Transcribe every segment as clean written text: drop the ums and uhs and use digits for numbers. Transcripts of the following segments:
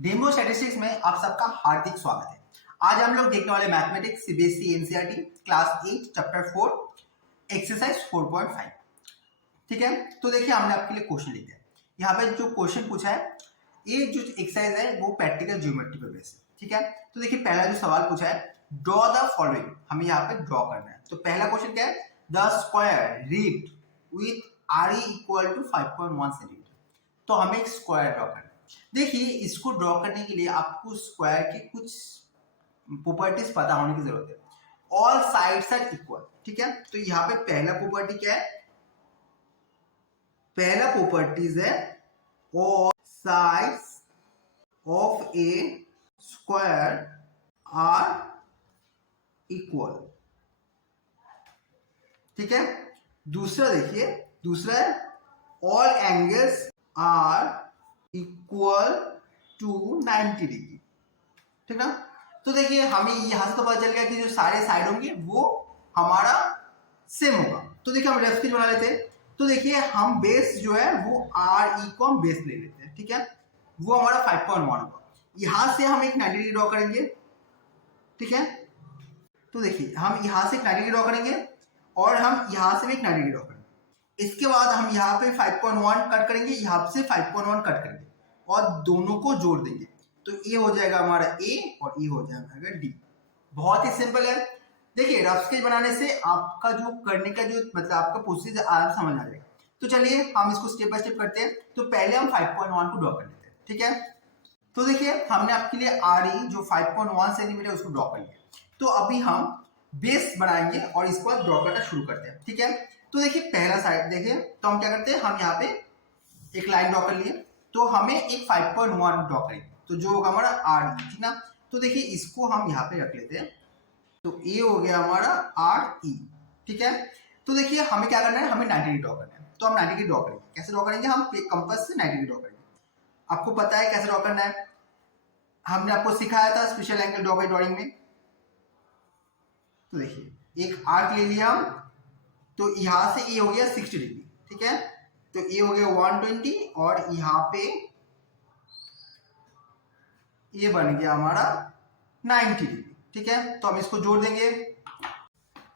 Demo statistics में आप सबका हार्दिक स्वागत है। आज हम लोग देखने वाले mathematics CBSE NCERT class 8 chapter 4 exercise 4.5। ठीक है, तो देखिए हमने आपके लिए क्वेश्चन लिखे हैं। यहाँ पे जो क्वेश्चन पूछा है, ये जो एक्सरसाइज है वो प्रैक्टिकल ज्योमेट्री पे बेस्ड है। ठीक है, तो देखिए पहला जो सवाल पूछा है, ड्रॉ द फॉलोइंग, हमें यहाँ पे ड्रॉ करना है। तो पहला क्वेश्चन क्या है, the square read with R equal to 5.1 centimetre. तो हमें एक स्क्वायर ड्रॉ करना है। देखिए इसको ड्रॉ करने के लिए आपको स्क्वायर की कुछ प्रॉपर्टीज पता होने की जरूरत है। All sides are equal. ठीक है, तो यहाँ पे पहला प्रॉपर्टी क्या है, पहला प्रॉपर्टीज है all sides of a square are equal. ठीक है, दूसरा देखिए, दूसरा है all angles are equal to 90 degree. ठीक ना, तो देखिए हमें यहां से तो पता चल गया कि जो सारे साइड होंगे वो हमारा सेम होगा। तो देखिए हम रेफ स्केच बना लेते हैं। तो देखिए हम बेस जो है वो आर ई को हम बेस ले लेते हैं। ठीक है, वो हमारा 5.1 होगा। यहां से हम एक 90 डिग्री ड्रॉ करेंगे। ठीक है, तो देखिए हम यहां से एक 90 डिग्री ड्रॉ करेंगे और हम यहां से भी एक 90 डिग्री ड्रॉ करेंगे। इसके बाद हम यहाँ पे 5.1 कट करेंगे, यहाँ से 5.1 कट करेंगे और दोनों को जोड़ देंगे। तो ये हो जाएगा हमारा ए और ये हो जाएगा डी। बहुत ही सिंपल है। देखिए रफ स्केच बनाने से आपका जो करने का जो मतलब आपका प्रोसीजर आराम समझ आ जाएगा। तो चलिए हम इसको स्टेप बाय स्टेप करते हैं। तो पहले हम 5.1 को ड्रॉ कर लेते हैं। ठीक है, तो देखिए हमने आपके लिए आर ई जो 5.1 सेंटीमीटर उसको ड्रॉ कर लिया। तो अभी हम बेस बनाएंगे और इसको ड्रॉ करना शुरू करते हैं। ठीक है, तो देखिए पहला साइड देखिए, तो हम क्या करते हैं, हम यहाँ पे एक लाइन ड्रॉ कर लिए। तो हमें एक 5.1 ड्रॉ करेंगे, तो जो होगा हमारा आर ई। ठीक ना, तो देखिए इसको हम यहाँ पे रख लेते हैं। तो ये हो गया हमारा आर ई। ठीक है, तो देखिए हमें क्या करना है, हमें 90 डिग्री ड्रॉ करना है। तो हम 90 डिग्री ड्रॉ करेंगे। कैसे ड्रॉ करेंगे, हम कंपास से 90 डिग्री ड्रॉ करेंगे। आपको पता है कैसे ड्रॉ करना है, हमने आपको सिखाया था special angle draw bye drawing में। तो देखिए एक आर्क ले लिया हम, तो यहां से ये हो गया 60 डिग्री। ठीक है, तो ये हो गया 120 और यहाँ पे ये बन गया हमारा 90 डिग्री। ठीक है, तो हम इसको जोड़ देंगे।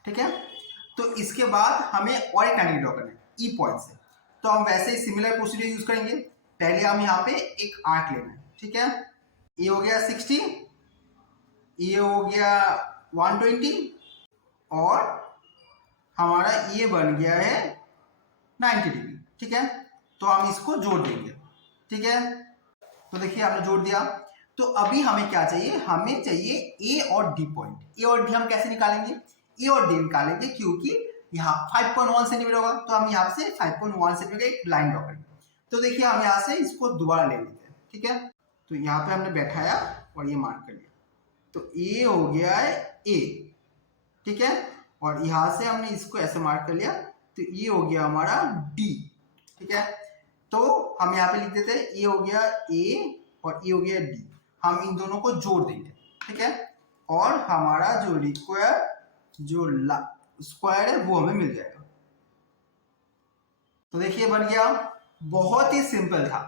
ठीक है, तो इसके बाद हमें और एक 90 ड्रॉ करना है ई पॉइंट से। तो हम वैसे ही सिमिलर प्रोसीजर यूज करेंगे। पहले हम यहाँ पे एक आर्क लेना है। ठीक है, ये हो गया 60, ये हो गया 120 और हमारा ये बन गया है 90 डिग्री। ठीक है, तो हम इसको जोड़ देंगे। ठीक है, तो देखिए हमने जोड़ दिया। तो अभी हमें क्या चाहिए, हमें चाहिए ए और डी पॉइंट। ए और डी हम कैसे निकालेंगे, ए और डी निकालेंगे क्योंकि यहाँ 5.1 सेंटीमीटर होगा। तो हम यहाँ से 5.1 सेंटीमीटर एक लाइन ड्रॉ करेंगे। तो देखिए हम यहाँ से इसको दोबारा ले लेते हैं। ठीक है, तो यहाँ पे हमने बैठाया और ये मार्क कर लिया। तो ए हो गया है ए। ठीक है, और यहाँ से हमने इसको ऐसे मार्क कर लिया, तो ये हो गया हमारा डी। ठीक है, तो हम यहाँ पे लिख देते हैं ये हो गया ए और ये हो गया डी। हम इन दोनों को जोड़ देंगे। ठीक है, और हमारा जो रिक्वायर जो स्क्वायर है वो हमें मिल जाएगा। तो देखिए बन गया, बहुत ही सिंपल था।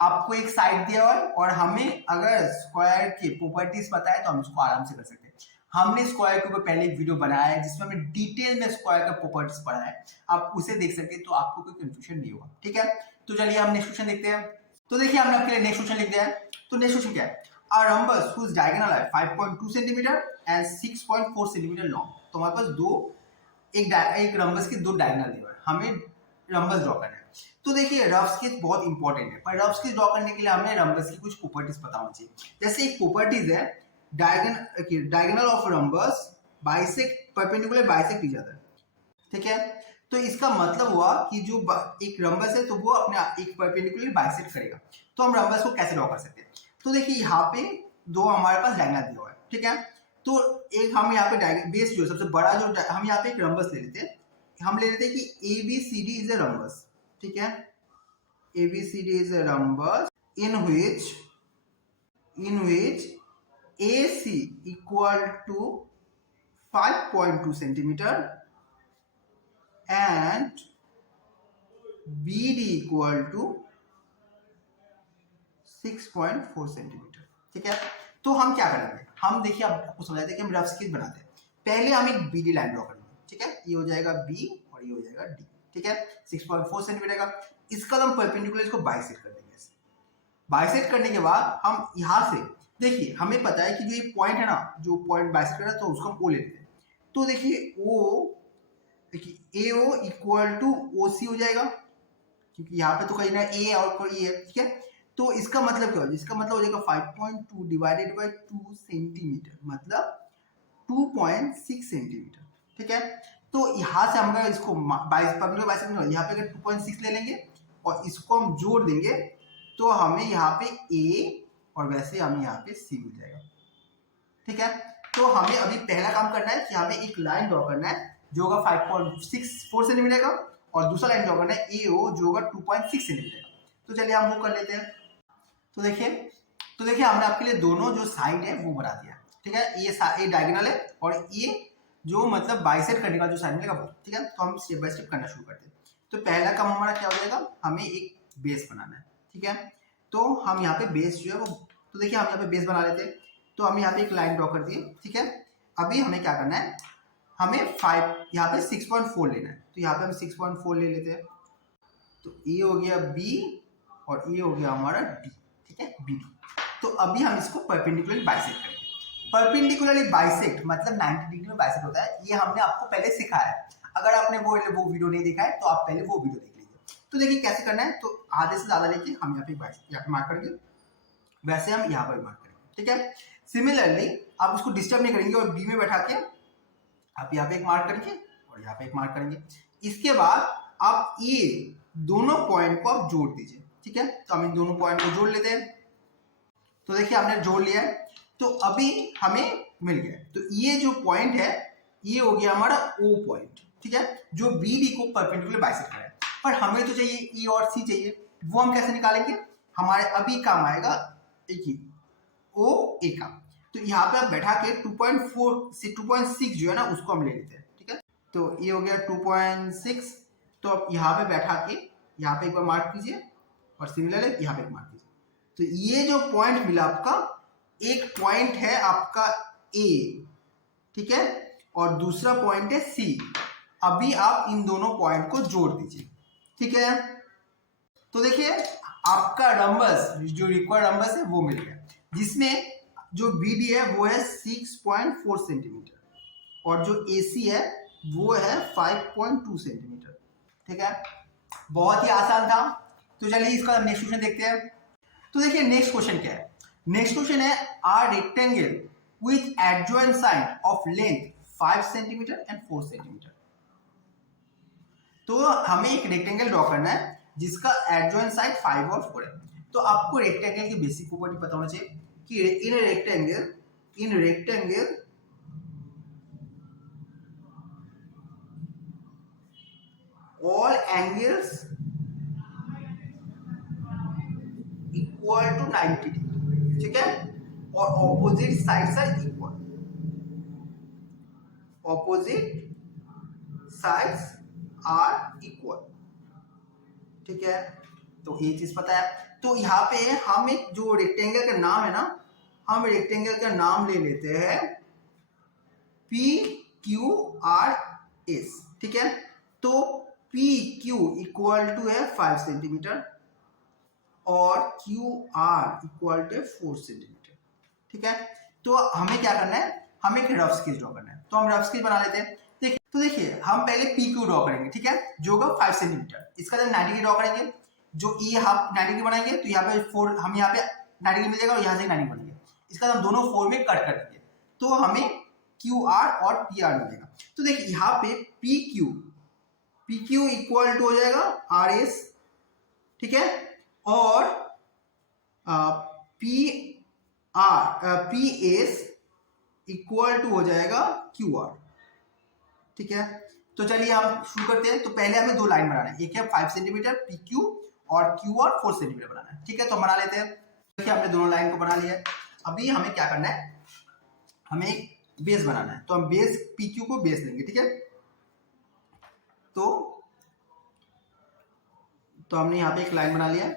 आपको एक साइड दिया हुआ है और हमें अगर स्क्वायर की प्रॉपर्टीज पता है तो हम उसको आराम से कर सकते हैं। हमने स्क्वायर के ऊपर पहले एक वीडियो बनाया है जिसमें हमने डिटेल में स्क्वायर का प्रॉपर्टीज पढ़ा है, आप उसे देख सकते हैं, तो आपको कोई कंफ्यूजन नहीं होगा। ठीक है, तो चलिए हम नेक्स्ट क्वेश्चन देखते हैं। तो देखिए हमने आपके लिए नेक्स्ट क्वेश्चन लिख दिया है। तो नेक्स्ट क्वेश्चन क्या है, a rhombus whose diagonal है 5.2 सेंटीमीटर एंड 6.4 सेंटीमीटर लॉन्ग। तो हमारे पास एक रंबस की दो डायगोनल दी हुई है, हमें रंबस ड्रॉ करना है। तो देखिए रफ स्केच बहुत इंपॉर्टेंट है, पर रफ स्केच ड्रॉ करने के लिए हमें रंबस की कुछ प्रॉपर्टीज पता होनी चाहिए। जैसे एक प्रॉपर्टीज है diagonal of rhombus bisect perpendicular bisect each other. ठीक है, तो इसका मतलब हुआ कि जो एक रंबस है तो वो अपने एक परपेंडिकुलर बाइसेक्ट करेगा। तो हम रंबस को कैसे ड्रॉ कर सकते हैं, तो देखिए यहाँ पे दो हमारे पास डायगोनल दिया हुआ है। ठीक है, तो एक हम यहाँ पे बेस जो सबसे बड़ा जो हम यहाँ पे एक रंबस ले लेते हैं। हम ले लेते हैं कि A B C D is a rhombus. ठीक है, A B C D is a rhombus in which AC equal to 5.2 centimeter and BD equal to 6.4 centimetre. ठीक है, तो हम क्या करेंगे, हम देखिए आपको समझाते हैं कि हम रफ स्केच बनाते हैं। पहले हम एक बीडी लाइन ड्रॉ करेंगे। ठीक है, ये हो जाएगा बी और ये हो जाएगा डी। ठीक है, 6.4 सेंटीमीटर का, इसका हम परपेंडिकुलर इसको बाइसेक्ट कर देंगे। बाइसेक्ट करने के बाद हम यहाँ से देखिए, हमें पता है कि जो ये पॉइंट है ना, जो पॉइंट बाइसेक्ट कर रहा है, तो उसको हम ओ ले लेते हैं। तो देखिए ओ, देखिए ए ओ इक्वल टू ओ सी हो जाएगा, क्योंकि यहाँ पे तो कहीं ना ए और कोई ए है। ठीक है, तो इसका मतलब क्या हो जाएगा, इसका मतलब हो जाएगा 5.2 डिवाइडेड बाई 2 सेंटीमीटर, मतलब 2.6 सेंटीमीटर। ठीक है, तो यहाँ से हम अगर इसको यहाँ पे अगर 2.6 ले लेंगे और इसको हम जोड़ देंगे तो हमें यहाँ पे ए और वैसे हमें यहाँ पे सी मिल जाएगा। ठीक है, तो हमें अभी पहला काम करना है कि हमें एक लाइन ड्रॉ करना है जो होगा 5.64 सेंटीमीटर का, और दूसरा लाइन ड्रॉ करना है ए ओ जो होगा 2.6 सेंटीमीटर का। तो चलिए हम वो कर लेते हैं। तो देखिए हमने आपके लिए दोनों जो साइड है वो बना दिया। ठीक है, ये डायगोनल है और ये जो मतलब बाइसेक्ट करने का जो साइड मिलेगा वो। ठीक है, तो हम स्टेप बाय स्टेप करना शुरू करते हैं। तो पहला काम हमारा क्या हो जाएगा, हमें एक बेस बनाना है। ठीक है, तो हम यहाँ पे बेस जो है वो, तो देखिए हम यहाँ पे बेस बना लेते हैं। तो हम यहाँ पे एक लाइन ड्रॉ कर दिए। ठीक है, अभी हमें क्या करना है, हमें यहाँ पे 6.4 लेना है। तो यहाँ पे हम 6.4 ले लेते हैं। तो ये हो गया बी और ये हो गया हमारा डी। ठीक है, बी डी। तो अभी हम इसको परपेंडिकुलरली बाइसेक्ट करेंगे। परपेंडिकुलरली बाइसेक्ट मतलब 90 डिग्री में बाइसेक्ट होता है, ये हमने आपको पहले सिखाया है। अगर आपने वो वीडियो नहीं देखा है तो आप पहले वो वीडियो देख लीजिए। तो देखिए कैसे करना है, तो आधे से ज्यादा लेके हम यहाँ पे मार्क करेंगे, वैसे हम यहाँ पर मार्क करेंगे। ठीक है, सिमिलरली आप उसको डिस्टर्ब नहीं करेंगे और बी में बैठा के आप यहाँ पे एक मार्क करेंगे और यहाँ पे एक मार्क करेंगे। इसके बाद आप ये दोनों पॉइंट को आप जोड़ दीजिए। ठीक है, तो हम इन दोनों पॉइंट को जोड़ लेते हैं। तो देखिए हमने जोड़ लिया है, तो अभी हमें मिल गया। तो ये जो पॉइंट है ये हो गया हमारा ओ पॉइंट। ठीक है, जो बी डी को परपेंडिकुलर बाइसेक्ट कर रहा है। पर हमें तो चाहिए ई और सी चाहिए, वो हम कैसे निकालेंगे, हमारे अभी काम आएगा एक ही ओ ए का। तो यहाँ पे आप बैठा के 2.4 से 2.6 जो है ना उसको हम ले लेते हैं। ठीक है, तो ये हो गया 2.6। तो आप यहाँ पे बैठा के यहाँ पे एक बार मार्क कीजिए और सिमिलरली यहाँ पे एक मार्क कीजिए। तो ये जो पॉइंट मिला आपका, एक पॉइंट है आपका ए, ठीक है, और दूसरा पॉइंट है सी। अभी आप इन दोनों पॉइंट को जोड़ दीजिए। ठीक है, तो देखिए आपका नंबर्स जो रिक्वायर्ड नंबर्स है वो मिल गया, जिसमें जो बी डी है वो है 6.4 सेंटीमीटर और जो ए सी है वो है 5.2 सेंटीमीटर। ठीक है, बहुत ही आसान था। तो चलिए इसका नेक्स्ट क्वेश्चन देखते हैं। तो देखिए नेक्स्ट क्वेश्चन क्या है, नेक्स्ट क्वेश्चन है a rectangle with adjoint side of length 5 centimetre and 4 centimetre. तो हमें एक रेक्टेंगल ड्रॉ करना है जिसका एडजॉइंट साइड 5 और 4 है। तो आपको रेक्टेंगल की बेसिक प्रॉपर्टी पता होना चाहिए कि इन rectangle all angles equal to 90 degree. ठीक है, और opposite sides are equal, opposite sides are equal. ठीक है, तो ये चीज पता है। तो यहाँ पे हम एक जो रेक्टेंगल का नाम है ना, हम रेक्टेंगल का नाम ले लेते हैं पी क्यू आर एस। ठीक है, तो पी क्यू इक्वल टू है 5 सेंटीमीटर और Q R equal to 4 centimetre. ठीक है, तो हमें क्या करना है, हमें एक रफ स्केच ड्रॉ करना है। तो हम रफ स्केच बना लेते हैं। देखिए, तो देखिए हम पहले पी क्यू ड्रॉ करेंगे। ठीक है, जो होगा 5 सेंटीमीटर, इसका जब 90 डिग्री ड्रॉ करेंगे, जो ये हम 90 डिग्री बनाएंगे तो यहाँ पे 4, हम यहाँ पे 90 डिग्री मिल जाएगा और यहाँ से 90 बनेंगे। इसका हम दोनों 4 में कट कर देंगे तो हमें क्यू आर और पी आर मिलेगा। तो देखिए यहाँ पे पी क्यू इक्वल टू हो जाएगा आर एस। ठीक है, और पी एस इक्वल टू हो जाएगा क्यू आर। ठीक है, तो चलिए हम शुरू करते हैं। तो पहले हमें दो लाइन बनाना है, एक है 5 सेंटीमीटर पी क्यू और क्यू आर 4 सेंटीमीटर बनाना है। ठीक है, तो बना लेते हैं। देखिए हमने दोनों लाइन को बना लिया है। अभी हमें क्या करना है, हमें एक बेस बनाना है। तो हम बेस पी क्यू को बेस लेंगे। ठीक है, तो हमने यहाँ पे एक लाइन बना लिया है।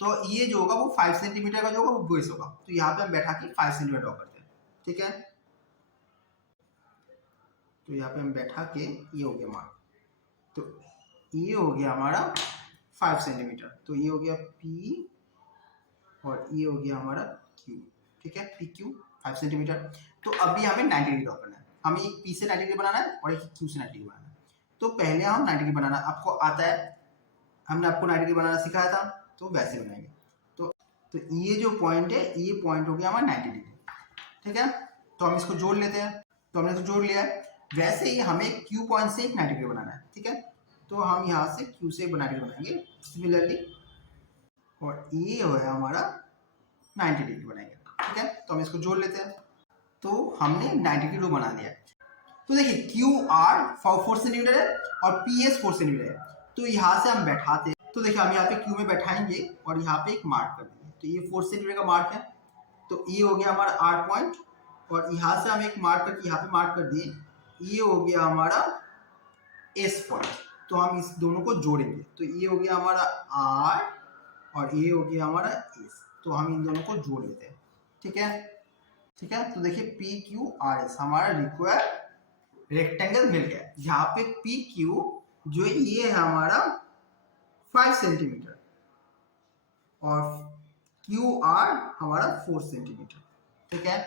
तो ये जो होगा वो 5 सेंटीमीटर का जो होगा वो बेस होगा, तो यहाँ पे हम बैठा के 5 सेंटीमीटर ड्रॉ करते हैं, ठीक है। तो यहाँ पे हम बैठा के ये हो गया हमारा, तो ये हो गया हमारा 5 सेंटीमीटर, तो ये हो गया P और ये हो गया हमारा Q, ठीक है, पी क्यू 5 सेंटीमीटर। तो अभी हमें 90 डिग्री ड्रॉ करना है, हमें एक P से 90 डिग्री बनाना है और एक Q से 90 डिग्री बनाना है। तो पहले हम 90 डिग्री बनाना आपको आता है, हमने आपको 90 डिग्री बनाना सिखाया था, तो वैसे बनाएंगे। तो ये जो पॉइंट है, ये पॉइंट हो गया हमारा 90 डिग्री, ठीक है। तो हम इसको जोड़ लेते हैं, तो हमने तो जोड़ लिया है। वैसे ही हमें Q पॉइंट से एक 90 डिग्री बनाना है, ठीक है। तो हम यहाँ से Q से 90 डिग्री बनाएंगे सिमिलरली, और ये हो है हमारा 90 डिग्री बनाएंगे, ठीक है। तो हम इसको जोड़ लेते हैं, तो हमने 90 डिग्री बना लिया है। तो देखिए क्यू आर 4 सेंटीमीटर है और पी एस 4 सेंटीमीटर है, तो यहाँ से हम बैठाते हैं। तो देखिए हम यहाँ पे क्यू में बैठाएंगे और यहाँ पे एक मार्क कर देंगे, तो ये 4 सेंटीमीटर का मार्क है, तो ये हो गया हमारा आर पॉइंट, और यहाँ से हम एक मार्क करके यहाँ पे मार्क कर दिए, ये हो गया हमारा एस पॉइंट। तो हम इस दोनों को जोड़ेंगे, तो ये हो गया हमारा आर और ये हो गया हमारा एस, तो हम इन दोनों को जोड़ लेते हैं, ठीक है, ठीक है। तो देखिए पी क्यू आर एस हमारा रिक्वायर रेक्टेंगल मिल गया। यहाँ पे पी क्यू जो ये है हमारा 5 सेंटीमीटर और क्यू आर हमारा 4 सेंटीमीटर, ठीक है।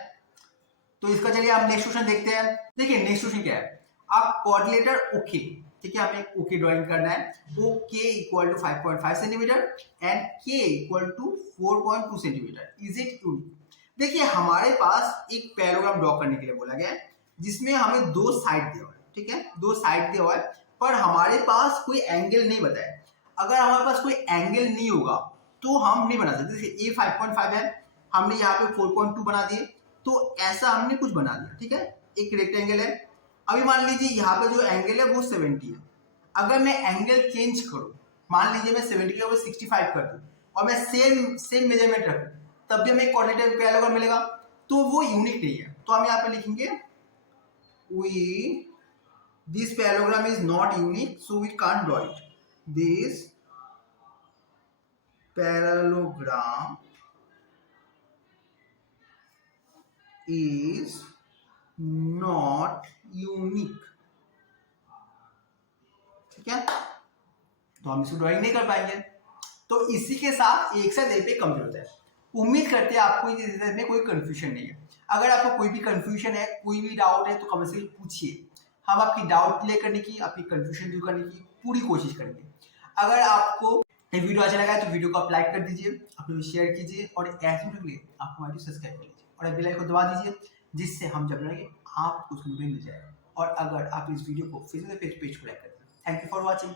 तो इसका चलिए आप नेक्स्ट क्वेश्चन देखते हैं। देखिए नेक्स्ट क्वेश्चन क्या है, आप कोऑर्डिनेटर ओके, ठीक है, हमें ओके ड्राइंग करना है। O K equal to 5.5 centimetre and K equal to 4.2 centimetre, is it unique. देखिए हमारे पास एक पैराग्राम ड्रॉ करने के लिए बोला गया है, जिसमें हमें दो साइड दिया हुआ है, ठीक है, दो साइड दिया हुआ है, पर हमारे पास कोई एंगल नहीं बताया। अगर हमारे पास कोई एंगल नहीं होगा तो हम नहीं बना सकते। देखिए ये 5.5 है, हमने यहाँ पे 4.2 बना दिए, तो ऐसा हमने कुछ बना दिया, ठीक है, एक रेक्टेंगल है। अभी मान लीजिए यहाँ पे जो एंगल है वो 70 है, अगर मैं एंगल चेंज करूँ, मान लीजिए मैं 70 के ऊपर 65 कर दूँ और मैं सेम मेजरमेंट रखूँ, तब भी हमें कोऑर्डिनेटर पैराग्राम मिलेगा, तो वो यूनिक नहीं है। तो हम यहाँ पे लिखेंगे this parallelogram is not unique, so we can't draw it. This parallelogram is not unique, ठीक है, तो हम इसको ड्राइंग नहीं कर पाएंगे। तो इसी के साथ एक साथ एक पे कंप्लीट होता है। उम्मीद करते हैं आपको इसमें कोई कंफ्यूजन नहीं है। अगर आपको कोई भी कंफ्यूजन है, कोई भी डाउट है, तो कमेंट से पूछिए, हम आपकी डाउट क्लियर करने की, आपकी कंफ्यूजन दूर करने की पूरी कोशिश करेंगे। अगर आपको ये वीडियो अच्छा लगा है तो वीडियो को आप लाइक कर दीजिए, अपने लिए शेयर कीजिए, और ऐसे वीडियो के लिए आप हमारी सब्सक्राइब कर लीजिए और बेल आइकन को दबा दीजिए, जिससे हम जब बनाएंगे आपको उसको मिल जाएगा। और अगर आप इस वीडियो को फेसबुक पेज को लाइक कर दीजिए। Thank you for watching.